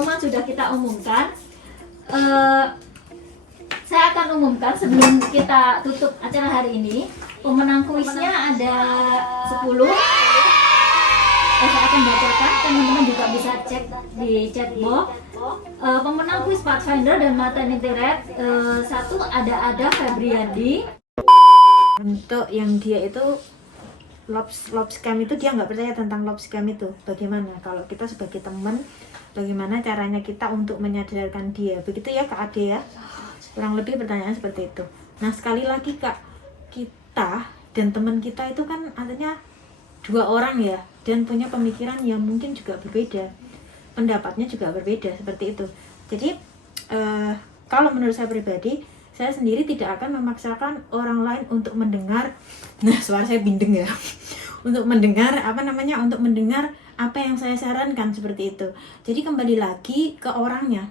Sudah kita umumkan. Saya akan umumkan sebelum kita tutup acara hari ini. Pemenang kuisnya ada 10. Saya akan bacakan, teman-teman juga bisa cek di chat box. Pemenang kuis Pathfinder dan Maternity Red, satu ada Febriandi. Untuk yang dia itu love scam itu, dia nggak percaya tentang love scam itu. Bagaimana kalau kita sebagai teman, bagaimana caranya kita untuk menyadarkan dia, begitu ya Kak Ade ya, kurang lebih pertanyaan seperti itu. Nah sekali lagi Kak, kita dan teman kita itu kan artinya dua orang ya, dan punya pemikiran yang mungkin juga berbeda, pendapatnya juga berbeda seperti itu. Jadi kalau menurut saya pribadi, saya sendiri tidak akan memaksakan orang lain untuk mendengar. Nah, suara saya bindeng ya. Untuk mendengar untuk mendengar apa yang saya sarankan seperti itu. Jadi kembali lagi ke orangnya.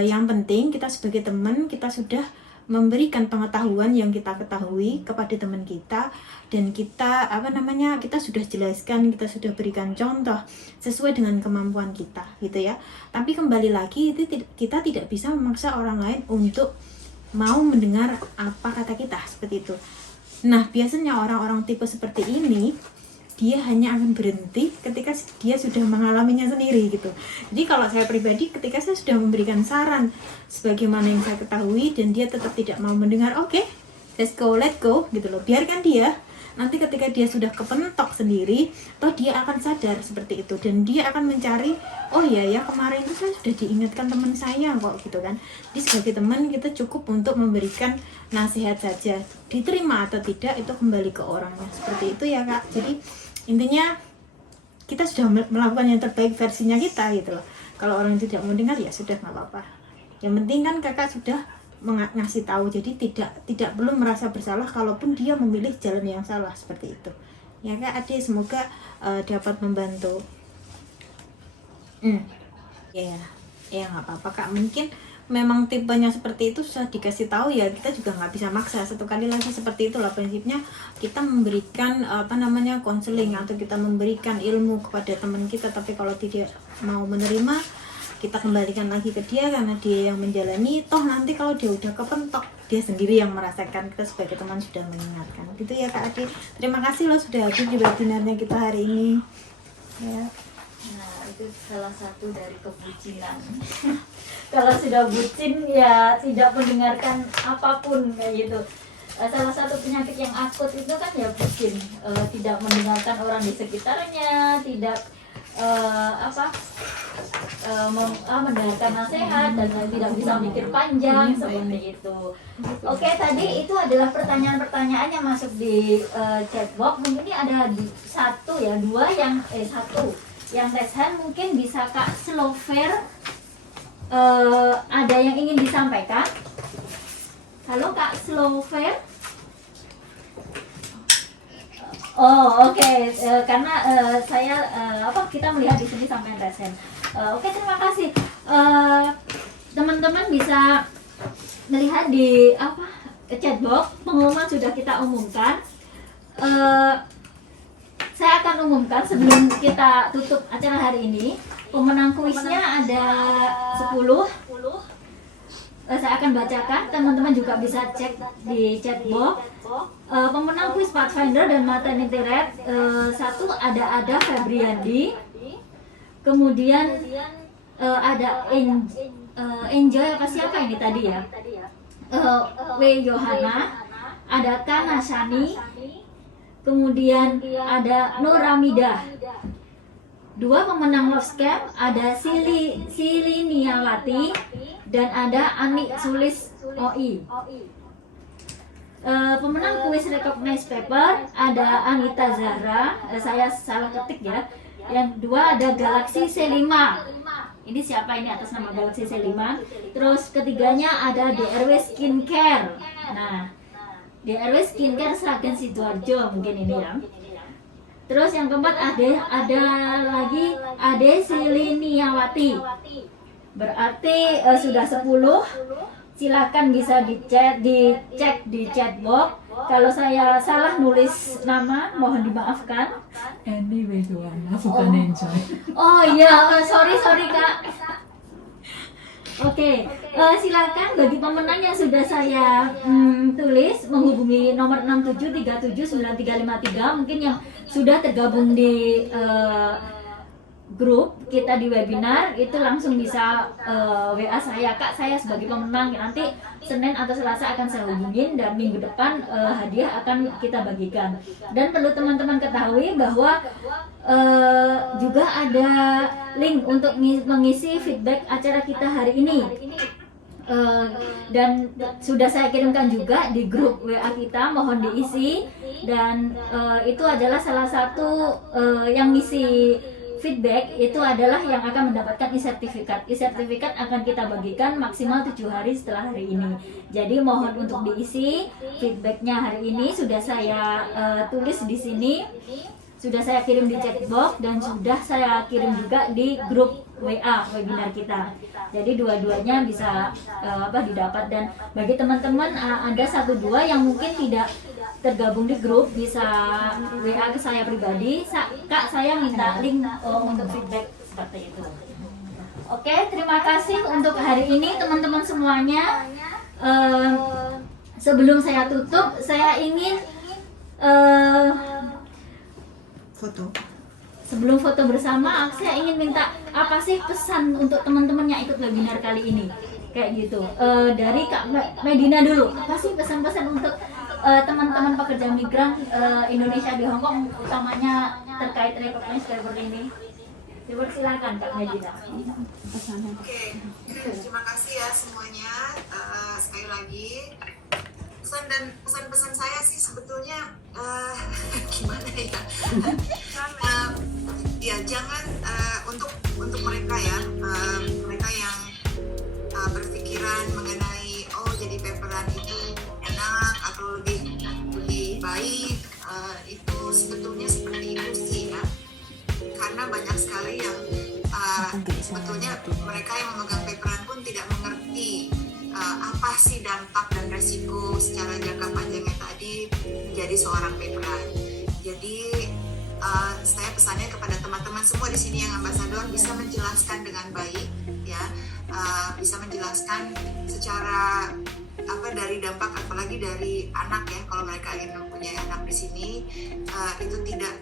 Yang penting kita sebagai teman, kita sudah memberikan pengetahuan yang kita ketahui kepada teman kita, dan kita kita sudah jelaskan, kita sudah berikan contoh sesuai dengan kemampuan kita gitu ya. Tapi kembali lagi, itu kita tidak bisa memaksa orang lain untuk mau mendengar apa kata kita seperti itu. Nah biasanya orang-orang tipe seperti ini, dia hanya akan berhenti ketika dia sudah mengalaminya sendiri gitu. Jadi kalau saya pribadi, ketika saya sudah memberikan saran sebagaimana yang saya ketahui dan dia tetap tidak mau mendengar, oke, let's go, let go gitu loh, biarkan dia. Nanti ketika dia sudah kepentok sendiri, toh dia akan sadar seperti itu, dan dia akan mencari, oh iya ya kemarin itu saya sudah diingatkan teman saya kok gitu kan. Jadi sebagai teman kita cukup untuk memberikan nasihat saja, diterima atau tidak itu kembali ke orangnya seperti itu ya Kak. Jadi intinya kita sudah melakukan yang terbaik versinya kita gitu loh. Kalau orang tidak mau dengar ya sudah, nggak apa-apa. Yang penting kan Kakak sudah ngasih tahu, jadi tidak perlu merasa bersalah kalaupun dia memilih jalan yang salah seperti itu ya Kak Ade. Semoga dapat membantu. Ya nggak apa-apa Kak, mungkin memang tipenya seperti itu, sudah dikasih tahu ya, kita juga nggak bisa maksa. Satu kali lagi seperti itulah prinsipnya, kita memberikan konseling atau kita memberikan ilmu kepada teman kita, tapi kalau tidak mau menerima, kita kembalikan lagi ke dia karena dia yang menjalani. Toh nanti kalau dia udah kepentok, dia sendiri yang merasakan, kita sebagai teman sudah mengingatkan gitu ya Kak Ade. Terima kasih loh sudah hadir di webinarnya kita hari ini ya. Nah itu salah satu dari kebucinan. Kalau sudah bucin ya tidak mendengarkan apapun kayak gitu. Salah satu penyakit yang akut itu kan ya bucin, tidak mendengarkan orang di sekitarnya, tidak mendengarkan nasihat, dan tidak bisa mikir panjang seperti itu. Oke, tadi itu adalah pertanyaan-pertanyaan yang masuk di chat box. Mungkin ini ada satu ya, satu yang raise hand, mungkin bisa Kak Slover, ada yang ingin disampaikan. Halo Kak Slover. Oh oke. Karena kita melihat di sini sampai resen. Oke, terima kasih. Teman-teman bisa melihat di chat box, pengumuman sudah kita umumkan. Saya akan umumkan sebelum kita tutup acara hari ini. Pemenang kuisnya ada 10. Saya akan bacakan, teman-teman juga bisa cek di chat box. Pemenang kuis Pathfinder dan Maternity Red, satu ada Febriandi. Kemudian ada Enjoy apa siapa ini tadi ya? W Yohana, ada Kana Shani, kemudian ada Nuramida. Dua pemenang Love Scam, ada Sili Niawati dan ada Ani Sulis OI. Pemenang kuis Recognize Paper ada Anita Zahra, saya salah ketik ya. Yang dua ada Galaxy C5. Ini siapa ini atas nama Galaxy C5? Terus ketiganya ada DRW Skincare. Nah, DRW Skincare Sragen Sidoarjo mungkin ini ya. Terus yang keempat ada lagi Ade Siliniawati. Berarti sudah 10. Silakan bisa dicek di chat box. Kalau saya salah nulis nama, mohon dimaafkan. Anyway, Joanna, bukan Enjoy. Oh iya, sorry Kak. Oke, silakan bagi pemenang yang sudah saya tulis menghubungi nomor 67379353, mungkin yang sudah tergabung di grup kita di webinar itu langsung bisa WA saya, Kak, saya sebagai pemenang, nanti Senin atau Selasa akan saya hubungin dan minggu depan hadiah akan kita bagikan. Dan perlu teman-teman ketahui bahwa juga ada link untuk mengisi feedback acara kita hari ini. Dan sudah saya kirimkan juga di grup WA kita, mohon diisi. Dan itu adalah salah satu yang ngisi feedback itu adalah yang akan mendapatkan e-sertifikat. E-sertifikat akan kita bagikan maksimal 7 hari setelah hari ini. Jadi mohon untuk diisi feedbacknya hari ini, sudah saya tulis di sini, sudah saya kirim di chat box, dan sudah saya kirim juga di grup WA webinar kita. Jadi dua-duanya bisa didapat. Dan bagi teman-teman ada 1-2 yang mungkin tidak tergabung di grup, bisa WA ke saya pribadi, Kak, saya minta link untuk feedback, seperti itu. Oke, terima kasih untuk hari ini teman-teman semuanya. Sebelum saya tutup, saya ingin sebelum foto bersama, saya ingin minta apa sih pesan untuk teman-teman yang ikut webinar kali ini, kayak gitu. Dari Kak Medina dulu, apa sih pesan-pesan untuk teman-teman pekerja migran Indonesia di Hong Kong, utamanya terkait recognized driver ini? Silakan Kak Medina. Oke, terima kasih ya semuanya. Sekali lagi pesan dan pesan-pesan saya sih sebetulnya gimana ya? Ya jangan untuk mereka ya, mereka yang berpikiran mengenai jadi paperan itu enak atau lebih baik, itu sebetulnya seperti itu sih ya, karena banyak sekali yang sebetulnya mereka yang memegang paperan pun tidak mengerti apa sih dampak dan resiko secara jangka panjangnya tadi menjadi seorang paperan. Jadi saya pesannya kepada teman-teman semua di sini yang ambasador bisa menjelaskan dengan baik ya, bisa menjelaskan secara dari dampak, apalagi dari anak ya, kalau mereka ingin mempunyai anak di sini, itu tidak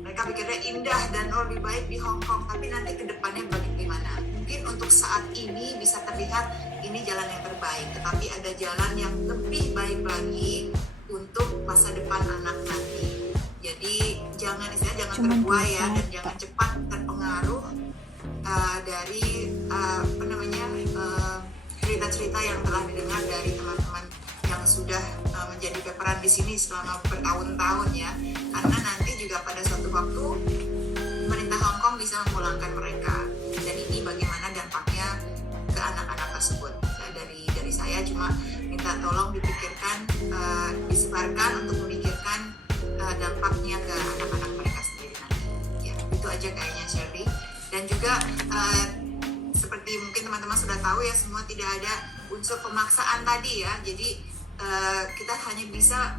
mereka pikirnya indah dan lebih baik di Hong Kong, tapi nanti ke depannya bagaimana? Mungkin untuk saat ini bisa terlihat ini jalan yang terbaik, tetapi ada jalan yang lebih baik lagi untuk masa depan anak nanti. Jadi jangan terbuai ya, dan jangan cepat terpengaruh dari cerita-cerita yang telah didengar dari teman-teman yang sudah menjadi paperan di sini selama bertahun-tahun ya, karena nanti juga pada suatu waktu pemerintah Hong Kong bisa memulangkan mereka, dan ini bagaimana dampaknya ke anak-anak tersebut. Nah, dari saya cuma minta tolong dipikirkan, disebarkan untuk memikirkan dampaknya ke anak-anak mereka sendiri nanti. Ya, itu aja kayaknya Sherry. Dan juga seperti mungkin teman-teman sudah tahu ya, semua tidak ada unsur pemaksaan tadi ya. Jadi kita hanya bisa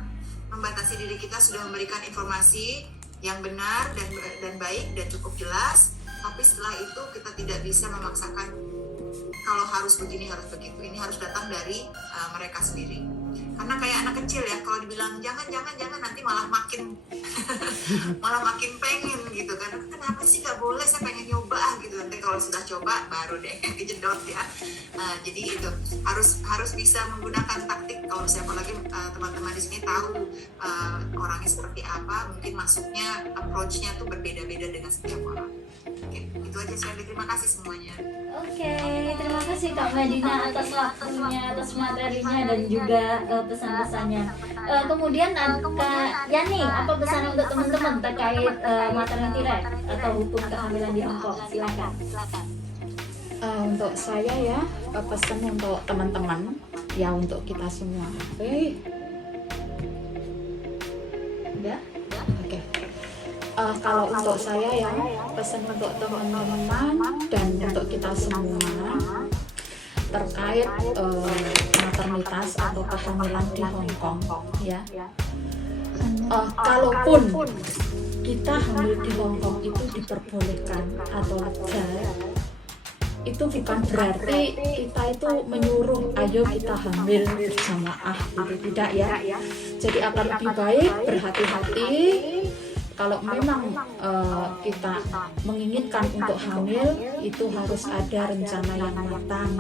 membatasi diri kita, sudah memberikan informasi yang benar dan baik dan cukup jelas, tapi setelah itu kita tidak bisa memaksakan kalau harus begini, harus begitu. Ini harus datang dari mereka sendiri. Karena kayak anak kecil ya, kalau dibilang jangan nanti malah makin pengen gitu kan. Kenapa sih nggak boleh, saya pengen nyoba gitu. Nanti kalau sudah coba baru deh kejedot ya. Jadi itu harus bisa menggunakan taktik. Kalau misalnya apalagi teman-teman di sini tahu orangnya seperti apa, mungkin masuknya approach-nya tuh berbeda-beda dengan setiap orang. Oke, itu aja saya. Terima kasih semuanya. Oke, terima kasih Kak Medina atas waktunya, atas materinya, dan juga pesan-pesannya. Kemudian Kak Yani, apa pesan untuk teman-teman terkait maternity right atau hukum kehamilan di Hong Kong? Silakan. Untuk saya ya, pesan untuk teman-teman ya, untuk kita semua. Udah? Oke. Kalau untuk saya ya, pesan untuk teman-teman dan untuk kita semua terkait maternitas atau kehamilan di Hong Kong ya. Kalaupun kita hamil di Hong Kong itu diperbolehkan atau legal, itu bukan berarti kita itu menyuruh ayo kita hamil berjamaah gitu, tidak ya. Jadi akan lebih baik berhati-hati. Kalau memang kita menginginkan untuk hamil, itu harus ada rencana yang matang.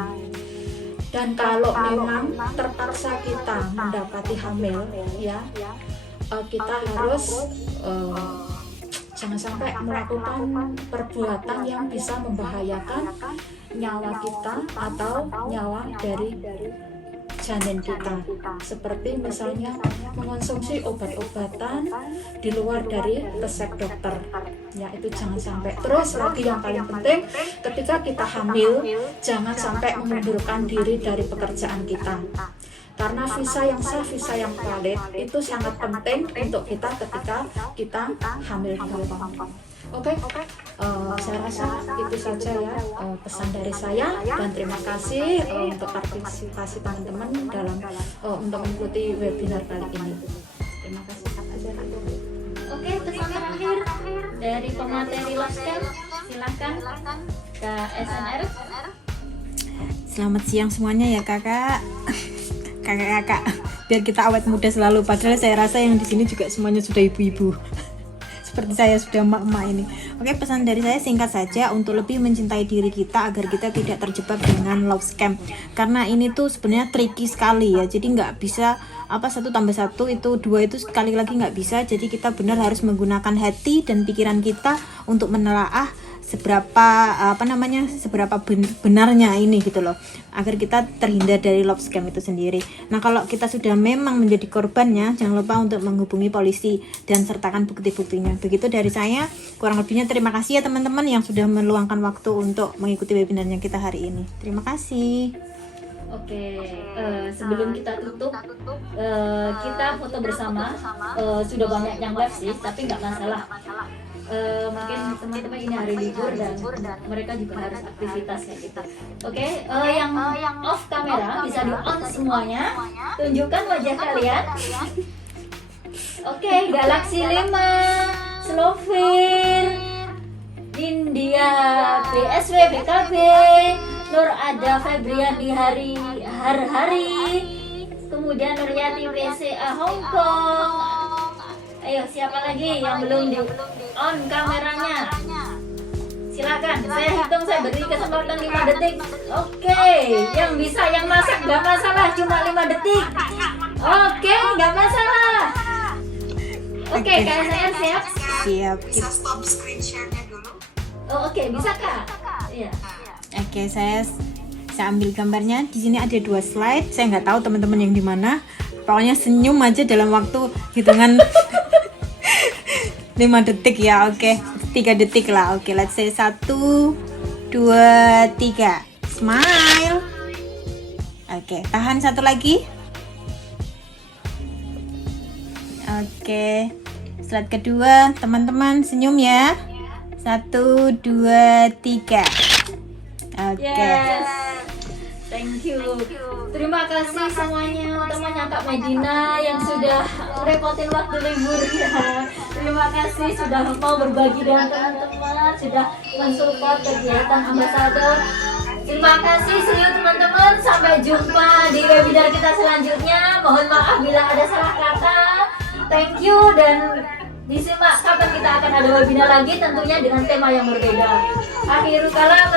Dan kalau memang terpaksa kita mendapati hamil, ya kita harus jangan sampai melakukan perbuatan yang bisa membahayakan nyawa kita atau nyawa dari janin kita, seperti misalnya mengonsumsi obat-obatan di luar dari resep dokter, ya itu jangan sampai. Terus lagi yang paling penting, ketika kita hamil jangan sampai mengundurkan diri dari pekerjaan kita, karena visa yang sah, visa yang valid itu sangat penting untuk kita ketika kita hamil di Hong Kong. Oke, saya rasa itu saja ya pesan dari saya, dan terima kasih untuk partisipasi teman-teman dalam untuk mengikuti webinar kali ini. Terima kasih. Oke, pesan terakhir dari pemateri LoveScam, silahkan Kak SNR. Selamat siang semuanya ya kakak. Kakak-kakak, biar kita awet muda selalu. Padahal saya rasa yang di sini juga semuanya sudah ibu-ibu. Seperti saya sudah emak-emak ini. Oke, pesan dari saya singkat saja, untuk lebih mencintai diri kita agar kita tidak terjebak dengan love scam. Karena ini tuh sebenarnya tricky sekali ya. Jadi nggak bisa 1 tambah 1 itu 2 itu sekali lagi nggak bisa. Jadi kita benar harus menggunakan hati dan pikiran kita untuk menelaah seberapa benarnya ini gitu loh, agar kita terhindar dari love scam itu sendiri. Nah, kalau kita sudah memang menjadi korbannya, jangan lupa untuk menghubungi polisi dan sertakan bukti-buktinya. Begitu dari saya, kurang lebihnya terima kasih ya teman-teman yang sudah meluangkan waktu untuk mengikuti webinarnya kita hari ini. Terima kasih. Oke, sebelum kita tutup, kita foto bersama. Sudah banyak yang live sih, tapi nggak masalah. Mungkin teman-teman ini hari libur dan mereka juga harus aktivitas kayak gitu. Oke, yang off kamera bisa di on semuanya. Tunjukkan wajah kalian. Oke, Galaxy 5, Slovir, India, BSW, BKB, Nur Ada Febrian di hari, kemudian Nuryati PCA Hong Kong. Ayo, siapa lagi yang belum di on kameranya? Silakan, saya hitung, saya beri kesempatan 5 detik. Oke, yang bisa, yang masak nggak masalah, cuma 5 detik. Oke, nggak masalah. Oke, KSR siap? Siap. Bisa stop screen share-nya dulu. Oh, oke, bisa Kak? Iya. Oke, saya ambil gambarnya. Di sini ada 2 slide. Saya nggak tahu teman-teman yang di mana. Pokoknya senyum aja dalam waktu hitungan 5 detik ya. Oke, 3 detik lah. Oke, let's say 1, 2, 3. Smile. Oke, tahan 1 lagi. Oke, slide kedua, teman-teman senyum ya. 1, 2, 3. Oke. Yes. Thank you. Terima kasih semuanya, temannya Kak Medina yang sudah repotin waktu liburnya. Terima kasih sudah mau berbagi dengan teman-teman, sudah mensupport kegiatan ambasador. Terima kasih serius teman-teman. Sampai jumpa di webinar kita selanjutnya. Mohon maaf bila ada salah kata. Thank you, dan disimak kapan kita akan ada webinar lagi, tentunya dengan tema yang berbeda. Akhirul kalam.